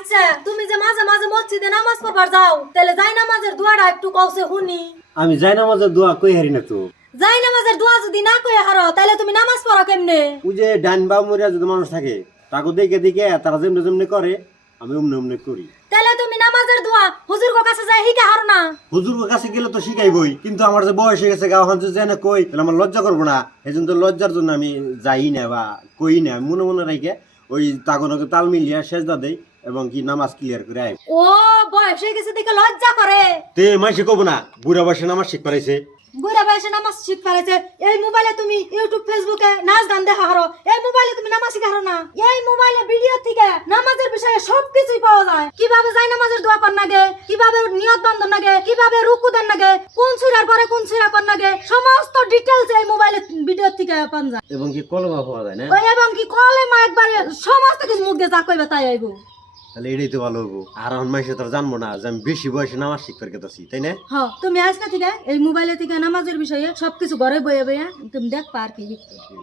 আচ্ছা তুমি যে মাঝে মাঝে মসজিদে নামাজ পড়বার যাও তাহলে যাই নামাজের দোয়াটা একটু কওছে শুনি। আমি যাই নামাজের দোয়া কই হারি না তো। যাই নামাজের দোয়া যদি না কই হারো তাহলে তুমি নামাজ পড়ো কেমনে? ওই যে ডান বা মরিয়া যদি মানুষ থাকে তাকে দেখে দেখে তারা যেমনি যেমনি করে আমি অমনি অমনি করি। তাহলে তুমি নামাজের দোয়া হুজুর কাছে যাই শিখা হারো না? হুজুর কাছে গেলে তো শিখাইবই, কিন্তু আমার যে বয়স হয়ে গেছে গাও হান যে না কই তাহলে আমার লজ্জা করবো না। এই জন্য লজ্জার জন্য আমি যাই না বা কই না, আমি মনে মনে রাখে ওই তাগনকে তাল মিলিয়ে সেজদা দেই এবং কি নামাজ ক্লিয়ার করে আই। ও বয়স হয়ে গেছে দেখে লজ্জা করে। তে মাইসে কব না বুড়া বয়সে নামাজ শিখ পারাইছে। বুড়া বয়সে নামাজ শিখ পারেছে। এই মোবাইলে তুমি ইউটিউব ফেসবুকে নাচ গান দেখা হারো, এই মোবাইলে তুমি নামাজ শিখা হারো না? এই মোবাইলে ভিডিও থেকে নামাজের বিষয়ে সবকিছুই পাওয়া যায়। কিভাবে যাই নামাজের দোয়া কর নাগে, কিভাবে নিয়ত বন্ধন নাগে, কিভাবে রুকু দেন নাগে, কোন সূরার পরে কোন সূরা কর নাগে, সমস্ত ডিটেইলস এই মোবাইলে ভিডিও থেকে পাওয়া যায়। এবং কি কলমা পাওয়া যায় না? ওই এবং কি কলেমা একবারে সমস্ত কিছু মুখ দিয়ে যা কইবে তাই আইব। তাহলে এটাই তো ভালো হবো। আর আমার মাইসে তারা জানবো না যে আমি বেশি বয়সে নামাজ শিখ পারি গেছি, তাই না? হ্যাঁ তুমি আজকে থেকে এই মোবাইলে থেকে নামাজের বিষয়ে সবকিছু ঘরে বইয়ে বইয়ে তুমি দেখবা আর কি। ঠিক আছে।